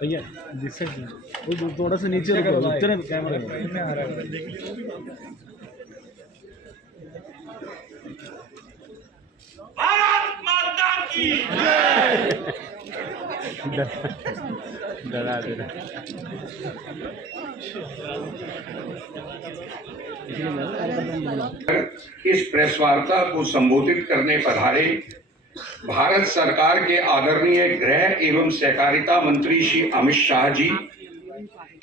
भैया this side वो थोड़ा सा नीचे रखो, उतने कैमरा आ रहा है। भारत माता की डरा दे रहा। इस प्रेस वार्ता को संबोधित करने पधारे भारत सरकार के आदरणीय गृह एवं सहकारिता मंत्री श्री अमित शाह जी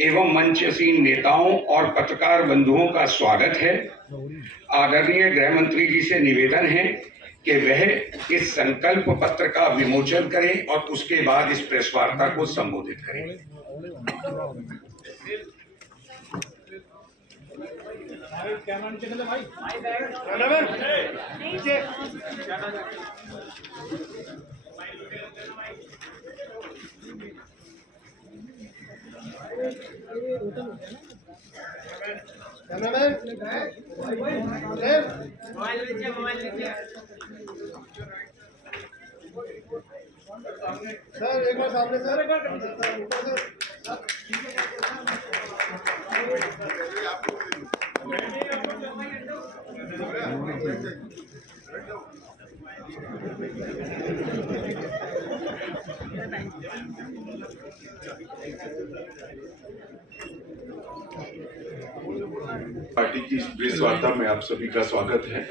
एवं मंचसीन नेताओं और पत्रकार बंधुओं का स्वागत है। आदरणीय गृह मंत्री जी से निवेदन है कि वह इस संकल्प पत्र का विमोचन करें और उसके बाद इस प्रेस वार्ता को संबोधित करें। सर एक बार सामने सर पार्टी की इस प्रेस वार्ता में आप सभी का स्वागत है।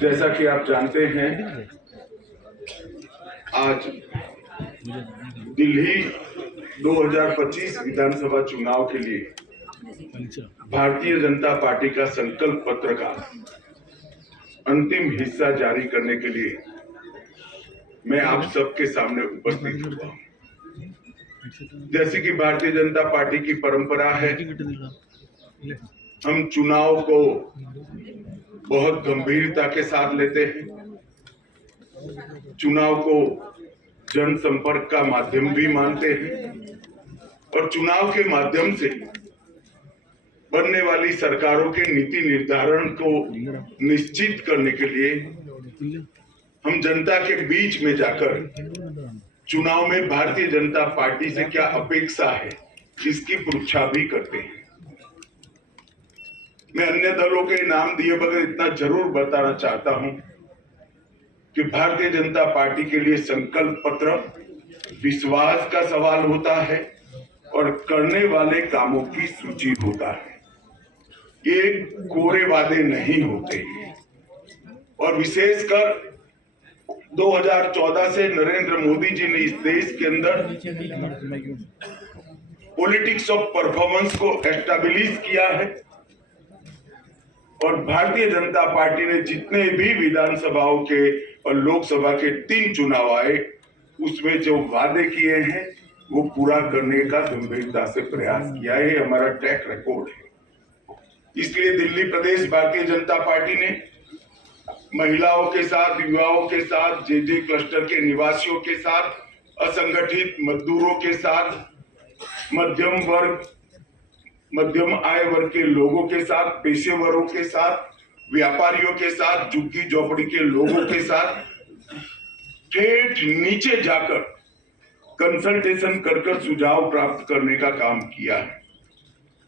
जैसा कि आप जानते हैं, आज दिल्ली 2025 विधानसभा चुनाव के लिए भारतीय जनता पार्टी का संकल्प पत्र का अंतिम हिस्सा जारी करने के लिए मैं आप सबके सामने उपस्थित हुआ हूं। जैसे कि भारतीय जनता पार्टी की परंपरा है, हम चुनाव को बहुत गंभीरता के साथ लेते हैं। चुनाव को जनसंपर्क का माध्यम भी मानते हैं और चुनाव के माध्यम से बनने वाली सरकारों के नीति निर्धारण को निश्चित करने के लिए हम जनता के बीच में जाकर चुनाव में भारतीय जनता पार्टी से क्या अपेक्षा है इसकी परीक्षा भी करते हैं। मैं अन्य दलों के नाम दिए बगैर इतना जरूर बताना चाहता हूं कि भारतीय जनता पार्टी के लिए संकल्प पत्र विश्वास का सवाल होता है और करने वाले कामों की सूची होता है। ये कोरे वादे नहीं होते हैं। और विशेषकर 2014 से नरेंद्र मोदी जी ने इस देश के अंदर पॉलिटिक्स ऑफ परफॉर्मेंस को एस्टैब्लिश किया है और भारतीय जनता पार्टी ने जितने भी विधानसभाओं के और लोकसभा के 3 चुनाव आए उसमें जो वादे किए हैं वो पूरा करने का गंभीरता से प्रयास किया है। हमारा ट्रैक रिकॉर्ड है। इसलिए दिल्ली प्रदेश भारतीय जनता पार्टी ने महिलाओं के साथ, युवाओं के साथ, जे क्लस्टर के निवासियों के साथ, असंगठित मजदूरों के साथ, मध्यम आय वर्ग के लोगों के साथ, पेशेवरों के साथ, व्यापारियों के साथ, झुग्गी झोपड़ी के लोगों के साथ ठेठ नीचे जाकर कंसल्टेशन कर सुझाव प्राप्त करने का काम किया है।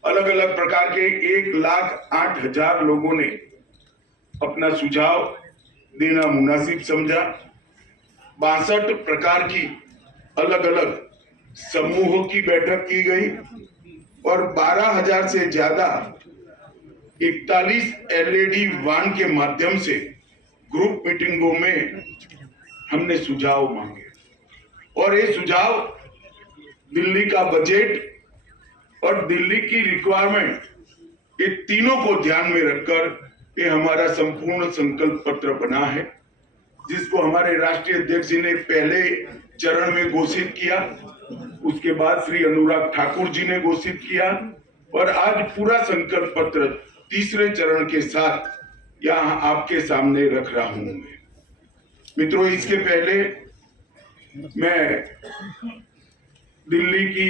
अलग अलग प्रकार के 1,08,000 लोगों ने अपना सुझाव देना मुनासिब समझा। 62 प्रकार की अलग अलग समूहों की बैठक की गई और 12,000 से ज्यादा 41 LED वान के माध्यम से ग्रुप मीटिंगों में हमने सुझाव मांगे और ये सुझाव दिल्ली का बजट और दिल्ली की रिक्वायरमेंट, ये तीनों को ध्यान में रखकर ये हमारा संपूर्ण संकल्प पत्र बना है, जिसको हमारे राष्ट्रीय अध्यक्ष जी ने पहले चरण में घोषित किया, उसके बाद श्री अनुराग ठाकुर जी ने घोषित किया और आज पूरा संकल्प पत्र तीसरे चरण के साथ यहाँ आपके सामने रख रहा हूं। मित्रों, इसके पहले मैं दिल्ली की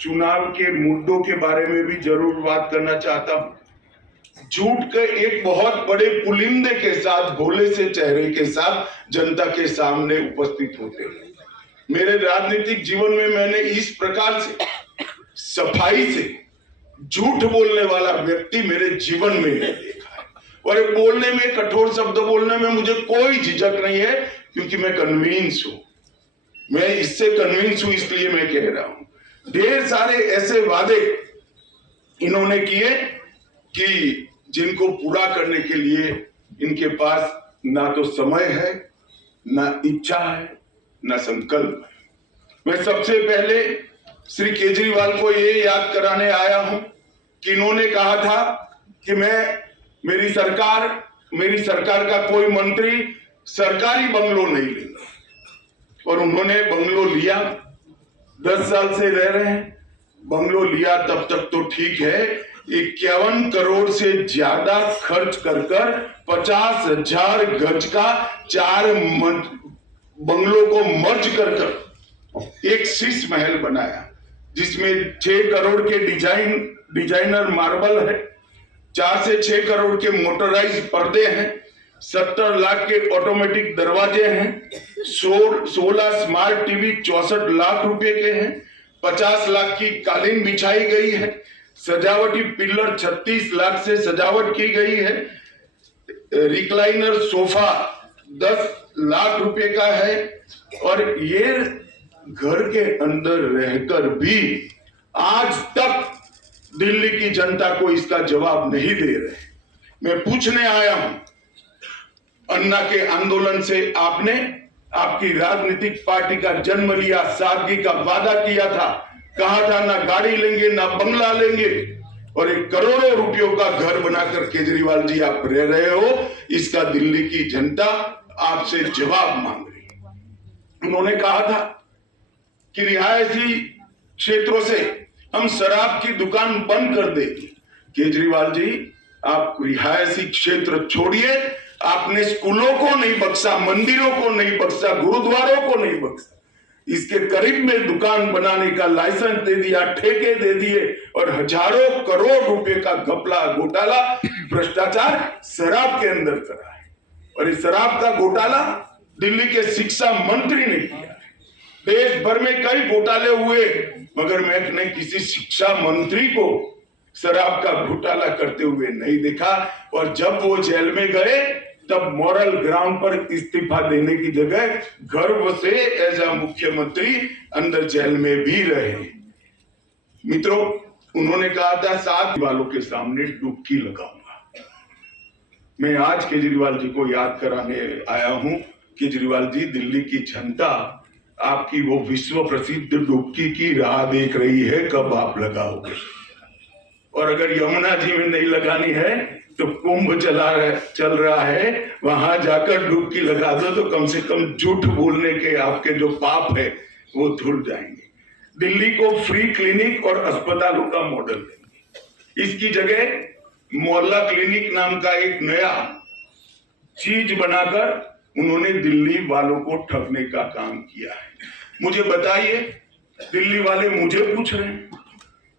चुनाव के मुद्दों के बारे में भी जरूर बात करना चाहता हूं। झूठ के एक बहुत बड़े पुलिंदे के साथ, भोले से चेहरे के साथ जनता के सामने उपस्थित होते हैं। मेरे राजनीतिक जीवन में मैंने इस प्रकार से सफाई से झूठ बोलने वाला व्यक्ति मेरे जीवन में नहीं देखा है। और ये बोलने में, कठोर शब्द बोलने में मुझे कोई झिझक नहीं है, क्योंकि मैं कन्विंस हूं, मैं इससे कन्विंस हूं, इसलिए मैं कह रहा हूं। ढेर सारे ऐसे वादे इन्होंने किए कि जिनको पूरा करने के लिए इनके पास ना तो समय है, ना इच्छा है, ना संकल्प है। मैं सबसे पहले श्री केजरीवाल को ये याद कराने आया हूं कि इन्होंने कहा था कि मेरी सरकार का कोई मंत्री सरकारी बंगलो नहीं लेगा, और उन्होंने बंगलो लिया। 10 साल से रह रहे हैं, बंगलो लिया तब तक तो ठीक है। 51 करोड़ से ज्यादा खर्च कर 50,000 गज का 4 बंगलों को मर्ज कर एक शीश महल बनाया, जिसमें 6 करोड़ के डिजाइनर मार्बल है, 4 से 6 करोड़ के मोटराइज पर्दे हैं, 70 लाख के ऑटोमेटिक दरवाजे हैं, 16 स्मार्ट टीवी 64 लाख रुपए के हैं, 50 लाख की कालीन बिछाई गई है, सजावटी पिलर 36 लाख से सजावट की गई है, रिक्लाइनर सोफा 10 लाख रुपए का है। और ये घर के अंदर रहकर भी आज तक दिल्ली की जनता को इसका जवाब नहीं दे रहे। मैं पूछने आया हूं, अन्ना के आंदोलन से आपने आपकी राजनीतिक पार्टी का जन्म लिया, सादगी का वादा किया था, कहा था ना गाड़ी लेंगे ना बंगला लेंगे, और 1 करोड़ों रुपयों का घर बनाकर केजरीवाल जी आप रह रहे हो। इसका दिल्ली की जनता आपसे जवाब मांग रही है। उन्होंने कहा था कि रिहायशी क्षेत्रों से हम शराब की दुकान बंद कर देंगे। केजरीवाल जी, आप रिहायशी क्षेत्र छोड़िए, आपने स्कूलों को नहीं बख्शा, मंदिरों को नहीं बख्शा, गुरुद्वारों को नहीं बख्शा, इसके करीब में दुकान बनाने का लाइसेंस दे दिया, ठेके दे दिए, और हजारों करोड़ रुपए का घपला, घोटाला, भ्रष्टाचार शराब के अंदर करा है। और इस शराब का घोटाला दिल्ली के शिक्षा मंत्री ने किया। देश भर में कई घोटाले हुए, मगर मैंने किसी शिक्षा मंत्री को शराब का घोटाला करते हुए नहीं देखा। और जब वो जेल में गए तब मॉरल ग्राउंड पर इस्तीफा देने की जगह गर्व से एज अ मुख्यमंत्री अंदर जेल में भी रहे। मित्रों, उन्होंने कहा था 7 वालों के सामने डुबकी लगाऊंगा। मैं आज केजरीवाल जी को याद कराने आया हूं। केजरीवाल जी, दिल्ली की जनता आपकी वो विश्व प्रसिद्ध डुबकी की राह देख रही है, कब आप लगाओगे। और अगर यमुना जी में नहीं लगानी है तो कुंभ चल रहा है, वहां जाकर डुबकी लगा दो, तो कम से कम झूठ बोलने के आपके जो पाप है वो धुल जाएंगे। दिल्ली को फ्री क्लिनिक और अस्पतालों का मॉडल देंगे। इसकी जगह मोहल्ला क्लिनिक नाम का एक नया चीज बनाकर उन्होंने दिल्ली वालों को ठगने का काम किया है। मुझे बताइए, दिल्ली वाले मुझे पूछ रहे हैं,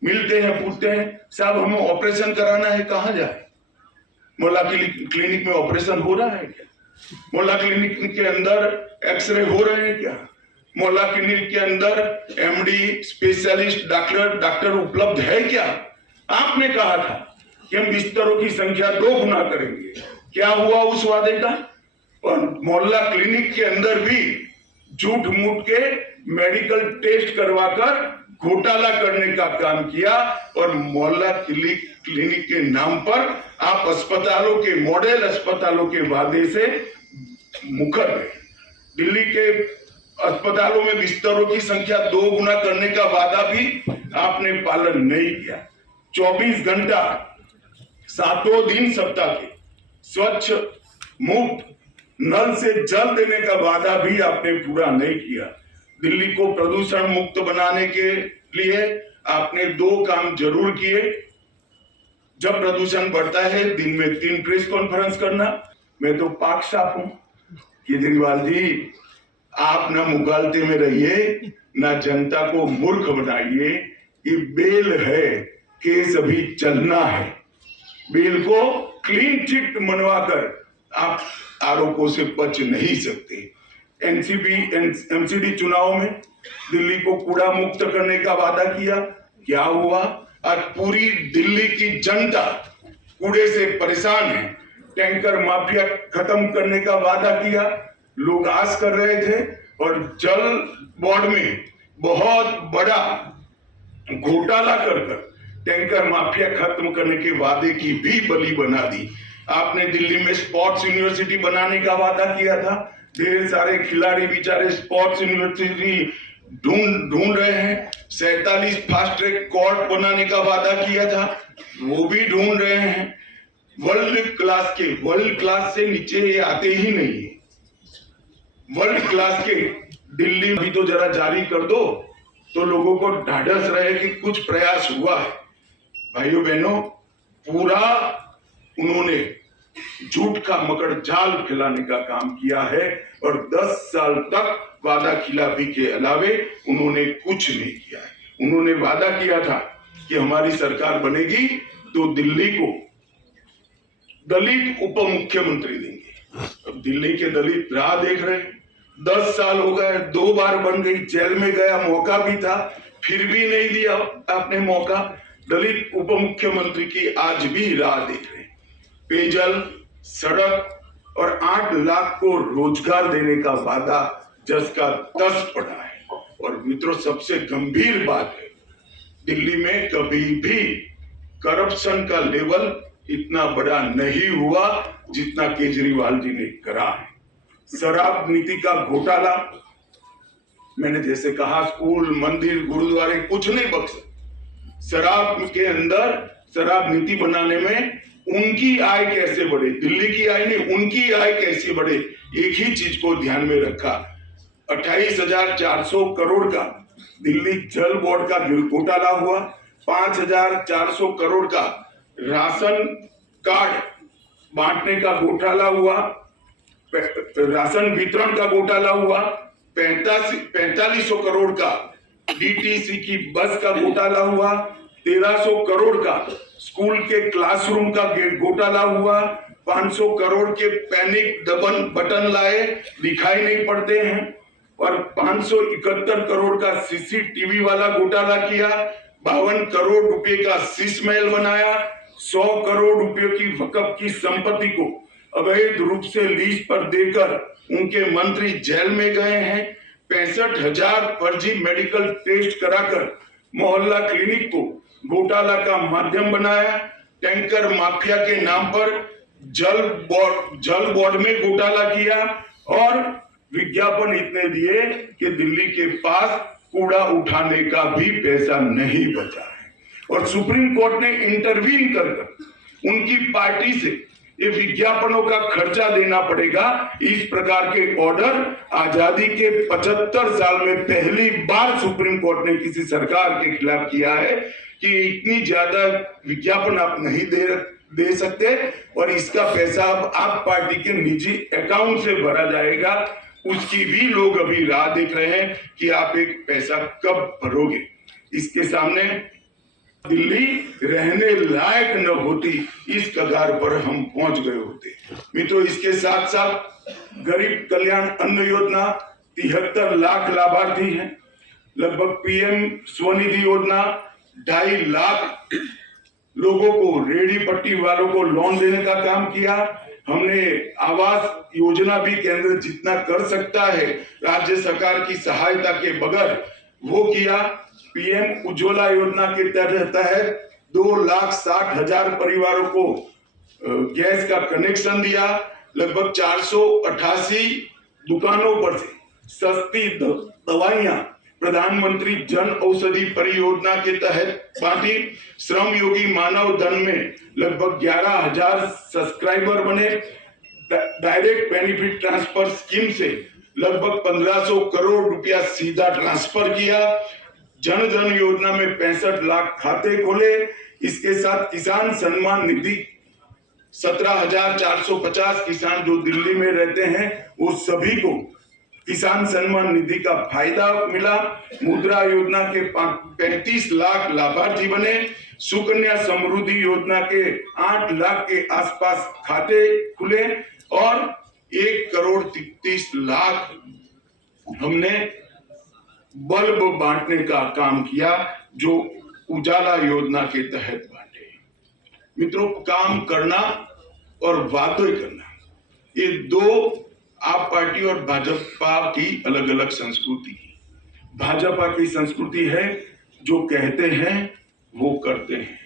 मिलते हैं, पूछते हैं, साहब हमें ऑपरेशन कराना है, कहां जाए? मोहल्ला क्लिनिक में ऑपरेशन हो रहा है क्या? मोहल्ला क्लिनिक के अंदर एक्सरे हो रहे हैं क्या? मोहल्ला क्लिनिक के अंदर एमडी, स्पेशलिस्ट डॉक्टर उपलब्ध है क्या? आपने कहा था कि हम बिस्तरों की संख्या 2 गुना करेंगे। क्या हुआ उस वादे का? और मोहल्ला क्लिनिक के अंदर भी झूठ मूठ के मेडिकल टेस्ट करवाकर घोटाला करने का काम किया। और मोहल्ला क्लिनिक के नाम पर आप अस्पतालों के, मॉडल अस्पतालों के वादे से मुकर गए। दिल्ली के अस्पतालों में बिस्तरों की संख्या 2 गुना करने का वादा भी आपने पालन नहीं किया। 24 घंटा 7 दिन सप्ताह के स्वच्छ मुफ्त नल से जल देने का वादा भी आपने पूरा नहीं किया। दिल्ली को प्रदूषण मुक्त बनाने के लिए आपने 2 काम जरूर किए। जब प्रदूषण बढ़ता है, दिन में 3 प्रेस कॉन्फ्रेंस करना। मैं तो पाक साफ हूं केजरीवाल जी, आप ना मुगालते में रहिए, ना जनता को मूर्ख बनाइए। ये बेल है, केस अभी चलना है। बेल को क्लीन चिट मनवाकर आप आरोपों से बच नहीं सकते। एमसीडी चुनाव में दिल्ली को कूड़ा मुक्त करने का वादा किया, क्या हुआ? आज पूरी दिल्ली की जनता कूड़े से परेशान है। टैंकर माफिया खत्म करने का वादा किया, लोग आस कर रहे थे, और जल बोर्ड में बहुत बड़ा घोटाला कर टैंकर माफिया खत्म करने के वादे की भी बलि बना दी। आपने दिल्ली में स्पोर्ट्स यूनिवर्सिटी बनाने का वादा किया था, ढेर सारे खिलाड़ी बेचारे स्पोर्ट्स यूनिवर्सिटी ढूंढ रहे हैं। 47 फास्ट ट्रैक कोर्ट बनाने का वादा किया था, वो भी ढूंढ रहे हैं। वर्ल्ड क्लास से नीचे ये आते ही नहीं है। वर्ल्ड क्लास के दिल्ली भी तो जरा जारी कर दो, तो लोगों को ढाढ़स रहे कि कुछ प्रयास हुआ है। भाइयों बहनों, पूरा उन्होंने झूठ का मकड़ जाल फैलाने का काम किया है, और 10 साल तक वादा खिलाफी के अलावे उन्होंने कुछ नहीं किया है। उन्होंने वादा किया था कि हमारी सरकार बनेगी तो दिल्ली को दलित उप मुख्यमंत्री देंगे। अब दिल्ली के दलित राह देख रहे हैं। 10 साल हो गए, 2 बार बन गई, जेल में गया, मौका भी था, फिर भी नहीं दिया आपने मौका। दलित उप मुख्यमंत्री की आज भी राह देख रहे हैं। पेयजल, सड़क और 8 लाख को रोजगार देने का वादा जस का तस पड़ा है। और मित्रों, सबसे गंभीर बात है, दिल्ली में कभी भी करप्शन का लेवल इतना बड़ा नहीं हुआ जितना केजरीवाल जी ने करा है। शराब नीति का घोटाला, मैंने जैसे कहा, स्कूल, मंदिर, गुरुद्वारे कुछ नहीं बख्शा। शराब के अंदर शराब नीति बनाने में उनकी आय कैसे बढ़े, दिल्ली की आय नहीं, उनकी आय कैसे बढ़े, एक ही चीज को ध्यान में रखा। 28,400 करोड़ का दिल्ली जल बोर्ड का घोटाला हुआ, 5,400 करोड़ का राशन कार्ड बांटने का घोटाला हुआ, राशन वितरण का घोटाला हुआ, 4500 करोड़ का डीटीसी की बस का घोटाला हुआ, 1300 करोड़ का स्कूल के क्लासरूम का घोटाला हुआ, 500 करोड़ के पैनिक बटन लाए, दिखाई नहीं पड़ते हैं, और 571 करोड़ का सीसीटीवी वाला घोटाला किया, 52 करोड़ रुपए का शीश महल बनाया, 100 करोड़ रुपए की वक्फ की संपत्ति को अवैध रूप से लीज पर देकर उनके मंत्री जेल में गए हैं, 65,000 फर्जी मेडिकल टेस्ट कराकर मोहल्ला क्लिनिक को घोटाला का माध्यम बनाया, टैंकर माफिया के नाम पर जल बोर्ड में घोटाला किया, और विज्ञापन इतने दिए कि दिल्ली के पास कूड़ा उठाने का भी पैसा नहीं बचा है। और सुप्रीम कोर्ट ने इंटरवीन कर उनकी पार्टी से ये विज्ञापनों का खर्चा देना पड़ेगा, इस प्रकार के ऑर्डर आजादी के 75 साल में पहली बार सुप्रीम कोर्ट ने किसी सरकार के खिलाफ किया है कि इतनी ज्यादा विज्ञापन आप नहीं दे सकते, और इसका पैसा अब आप पार्टी के निजी अकाउंट से भरा जाएगा। उसकी भी लोग अभी राह देख रहे हैं कि आप एक पैसा कब भरोगे। इसके सामने दिल्ली रहने लायक न होती, इस कगार पर हम पहुंच गए होते। मित्रों, इसके साथ साथ गरीब कल्याण अन्न योजना 73 लाख लाभार्थी हैं, लगभग पीएम स्वनिधि योजना 2.5 लाख लोगों को, रेहड़ी पट्टी वालों को लोन देने का काम किया। हमने आवास योजना भी केंद्र जितना कर सकता है राज्य सरकार की सहायता के बगैर वो किया। पीएम उज्ज्वला योजना के तहत 2,60,000 परिवारों को गैस का कनेक्शन दिया। लगभग 488 दुकानों पर से सस्ती दवाइयां प्रधानमंत्री जन औषधि परियोजना के तहत बांटी। श्रम योगी मानव धन में लगभग 11,000 सब्सक्राइबर बने। डायरेक्ट बेनिफिट ट्रांसफर स्कीम से लगभग 1,500 करोड़ रुपया सीधा ट्रांसफर किया। जन धन योजना में 65 लाख खाते खोले। इसके साथ किसान सम्मान निधि 17,450 किसान जो दिल्ली में रहते हैं वो सभी को किसान सम्मान निधि का फायदा मिला, मुद्रा योजना के 35 लाख लाभार्थी बने, सुकन्या समृद्धि योजना के 8 लाख के आसपास खाते खुले और 1,33,00,000 हमने बल्ब बांटने का काम किया जो उजाला योजना के तहत बांटे। मित्रों, काम करना और वादे करना, ये दो आप पार्टी और भाजपा की अलग अलग संस्कृति है। भाजपा की संस्कृति है जो कहते हैं वो करते हैं,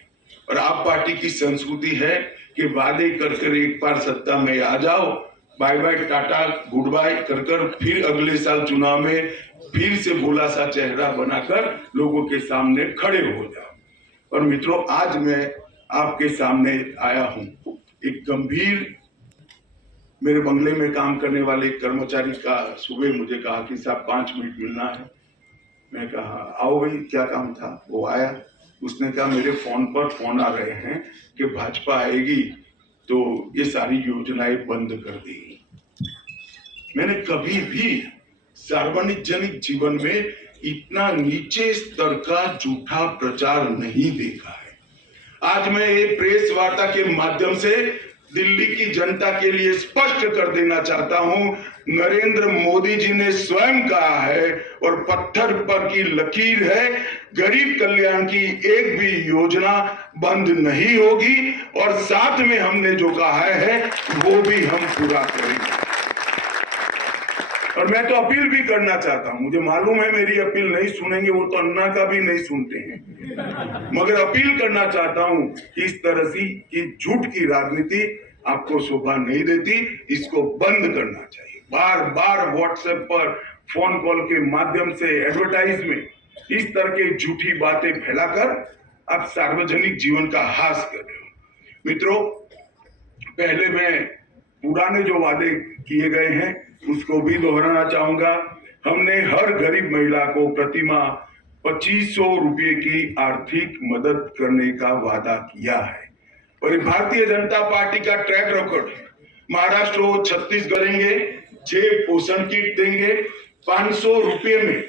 और आप पार्टी की संस्कृति है कि वादे कर कर एक बार सत्ता में आ जाओ, bye bye tata good bye कर कर फिर अगले साल चुनाव में फिर से भोला सा चेहरा बनाकर लोगों के सामने खड़े हो जाओ। और मित्रों, आज मैं आपके सामने आया हूं एक गंभीर, मेरे बंगले में काम करने वाले कर्मचारी का सुबह मुझे कहा कि साहब 5 मिनट मिलना है। मैं कहा आओ भाई, क्या काम था? वो आया, उसने कहा मेरे फोन पर फोन आ रहे हैं कि भाजपा आएगी तो ये सारी योजनाएं बंद कर देगी। मैंने कभी भी सार्वजनिक जीवन में इतना नीचे स्तर का झूठा प्रचार नहीं देखा है। आज मैं ये प्रेस वार्ता के माध्यम से दिल्ली की जनता के लिए स्पष्ट कर देना चाहता हूं, नरेंद्र मोदी जी ने स्वयं कहा है और पत्थर पर की लकीर है, गरीब कल्याण की एक भी योजना बंद नहीं होगी, और साथ में हमने जो कहा है वो भी हम पूरा करेंगे। और मैं तो अपील भी करना चाहता हूं, मुझे मालूम है मेरी अपील नहीं सुनेंगे, वो तो अन्ना का भी नहीं सुनते हैं, मगर अपील करना चाहता हूं कि इस तरह की झूठ की राजनीति आपको शोभा नहीं देती, इसको बंद करना चाहिए। बार बार व्हाट्सएप पर फोन कॉल के माध्यम से एडवर्टाइज में इस तरह के झूठी बातें फैलाकर आप सार्वजनिक जीवन का हास कर रहे हो। मित्रों, पहले मैं पुराने जो वादे किए गए हैं उसको भी दोहराना चाहूंगा। हमने हर गरीब महिला को प्रतिमाह 2500 रुपये की आर्थिक मदद करने का वादा किया है, और भारतीय जनता पार्टी का ट्रैक रिकॉर्ड, महाराष्ट्र और छत्तीसगढ़ करेंगे, 6 पोषण किट देंगे, 500 रुपये में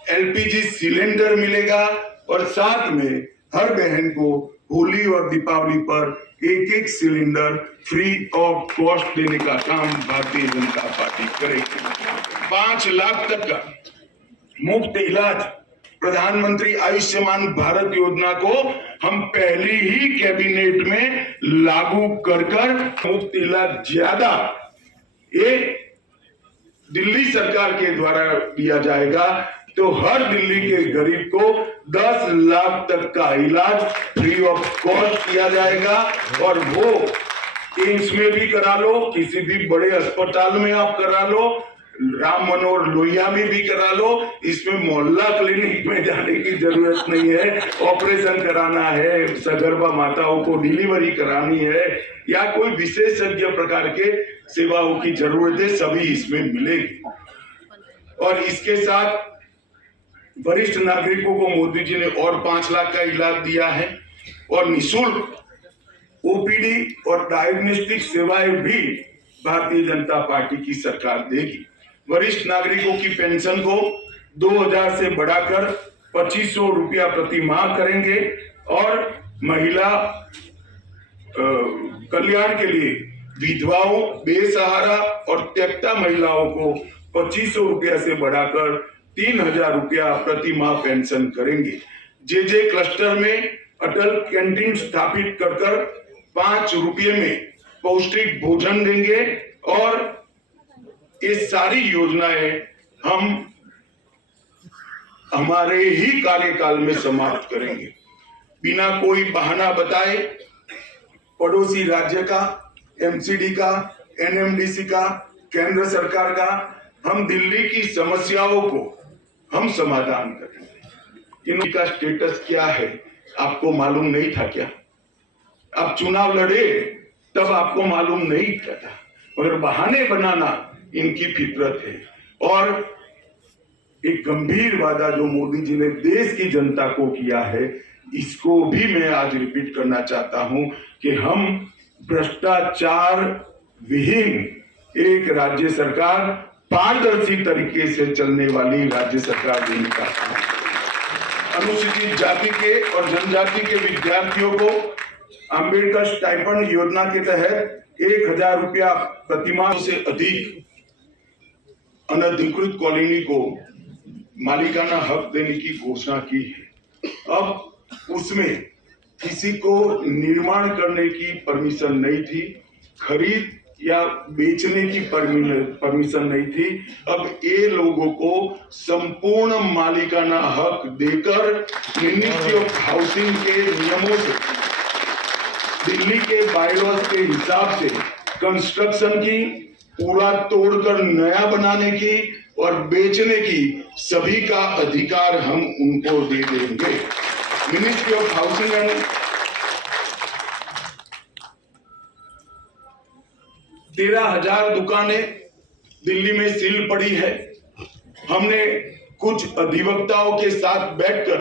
LPG सिलेंडर मिलेगा, और साथ में हर बहन को होली और दीपावली पर एक सिलेंडर फ्री ऑफ कॉस्ट देने का काम भारतीय जनता पार्टी करेगी। 5 लाख तक का मुफ्त इलाज, प्रधानमंत्री आयुष्मान भारत योजना को हम पहली ही कैबिनेट में लागू कर मुफ्त इलाज ज्यादा ये दिल्ली सरकार के द्वारा दिया जाएगा, तो हर दिल्ली के गरीब को 10 लाख तक का इलाज फ्री ऑफ कॉस्ट किया जाएगा, और वो एम्स में भी करा लो, किसी भी बड़े अस्पताल में आप करा लो, राम मनोहर लोहिया में भी करा लो, इसमें मोहल्ला क्लिनिक में जाने की जरूरत नहीं है। ऑपरेशन कराना है, सगर्भा माताओं को डिलीवरी करानी है, या कोई विशेषज्ञ प्रकार के सेवाओं की जरूरत है, सभी इसमें मिलेगी। और इसके साथ वरिष्ठ नागरिकों को मोदी जी ने और 5 लाख का इलाज दिया है, और निःशुल्क OPD और डायग्नोस्टिक सेवाएं भी भारतीय जनता पार्टी की सरकार देगी। वरिष्ठ नागरिकों की पेंशन को 2000 से बढ़ाकर 2500 रुपया प्रति माह करेंगे, और महिला कल्याण के लिए विधवाओं, बेसहारा और त्यक्ता महिलाओं को 2500 रुपया से बढ़ाकर 3000 रुपया प्रति माह पेंशन करेंगे। जे क्लस्टर में अटल कैंटीन स्थापित कर 5 रुपये में पौष्टिक भोजन देंगे, और ये सारी योजनाएं हम हमारे ही कार्यकाल में समाप्त करेंगे। बिना कोई बहाना बताए पड़ोसी राज्य का, MCD का, NMDC का, केंद्र सरकार का, हम दिल्ली की समस्याओं को हम समाधान करेंगे। इनका स्टेटस क्या है आपको मालूम नहीं था क्या? आप चुनाव लड़े तब आपको मालूम नहीं था, मगर बहाने बनाना इनकी फितरत है। और एक गंभीर वादा जो मोदी जी ने देश की जनता को किया है, इसको भी मैं आज रिपीट करना चाहता हूं कि हम भ्रष्टाचार विहीन एक राज्य सरकार पारदर्शी तरीके से चलने वाली राज्य सरकार देने का काम। अनुसूचित जाति के और जनजाति के विद्यार्थियों को अंबेडकर स्टाइपेंड योजना के तहत 1000 रुपया प्रतिमाह से अधिक अनधिकृत कॉलोनी को मालिकाना हक देने की घोषणा की है। अब उसमें किसी को निर्माण करने की परमिशन नहीं थी, खरीद या बेचने की परमिशन नहीं थी। अब ये लोगों को संपूर्ण मालिकाना हक देकर मिनिस्ट्री ऑफ हाउसिंग के नियमों से, दिल्ली के बायलॉज के हिसाब से कंस्ट्रक्शन की, पूरा तोड़कर नया बनाने की और बेचने की सभी का अधिकार हम उनको दे देंगे। मिनिस्ट्री ऑफ हाउसिंग एंड 13,000 दुकानें दिल्ली में सील पड़ी है। हमने कुछ अधिवक्ताओं के साथ बैठकर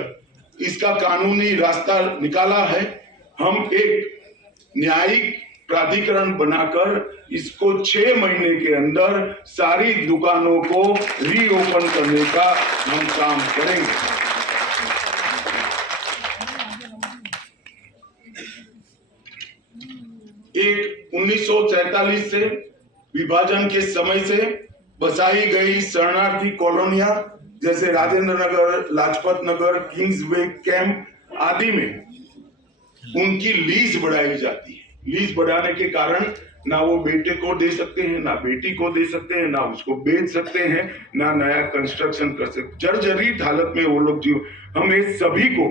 इसका कानूनी रास्ता निकाला है। हम एक न्यायिक प्राधिकरण बनाकर इसको 6 महीने के अंदर सारी दुकानों को रीओपन करने का हम काम करेंगे। एक 1947 से विभाजन के समय से बसाई गई शरणार्थी कॉलोनियां जैसे राजेंद्र नगर, लाजपत नगर, किंग्सवे कैंप आदि में उनकी लीज बढ़ाई जाती है। लीज बढ़ाने के कारण ना वो बेटे को दे सकते हैं, ना बेटी को दे सकते हैं, ना उसको बेच सकते हैं, ना नया कंस्ट्रक्शन कर सकते। जर्जरित हालत में वो लोग जीव। हमें सभी को,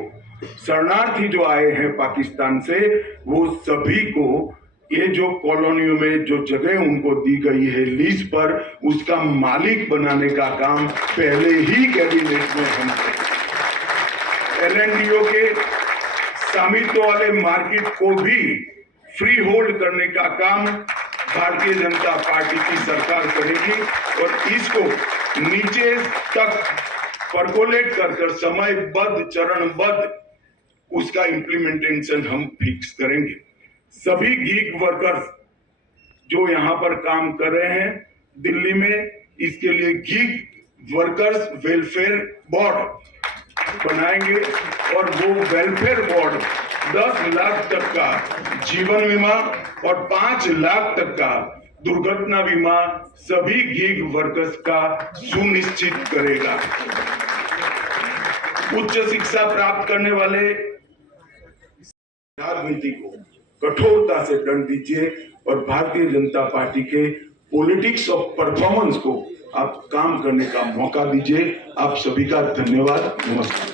शरणार्थी जो आए हैं पाकिस्तान से, वो सभी को ये जो कॉलोनियों में जो जगह उनको दी गई है लीज पर, उसका मालिक बनाने का काम पहले ही कैबिनेट में हम LNDO के स्वामित्व वाले मार्केट को भी फ्री होल्ड करने का काम भारतीय जनता पार्टी की सरकार करेगी और इसको नीचे तक परकोलेट कर समयबद्ध, चरणबद्ध उसका इम्प्लीमेंटेशन हम फिक्स करेंगे। सभी गीग वर्कर्स जो यहाँ पर काम कर रहे हैं दिल्ली में, इसके लिए गीग वर्कर्स वेलफेयर बोर्ड बनाएंगे और वो वेलफेयर बोर्ड 10 लाख तक का जीवन बीमा और 5 लाख तक का दुर्घटना बीमा सभी गीग वर्कर्स का सुनिश्चित करेगा। उच्च शिक्षा प्राप्त करने वाले राजनीति को कठोरता से दंड दीजिए और भारतीय जनता पार्टी के पॉलिटिक्स ऑफ परफॉर्मेंस को आप काम करने का मौका दीजिए। आप सभी का धन्यवाद। नमस्कार।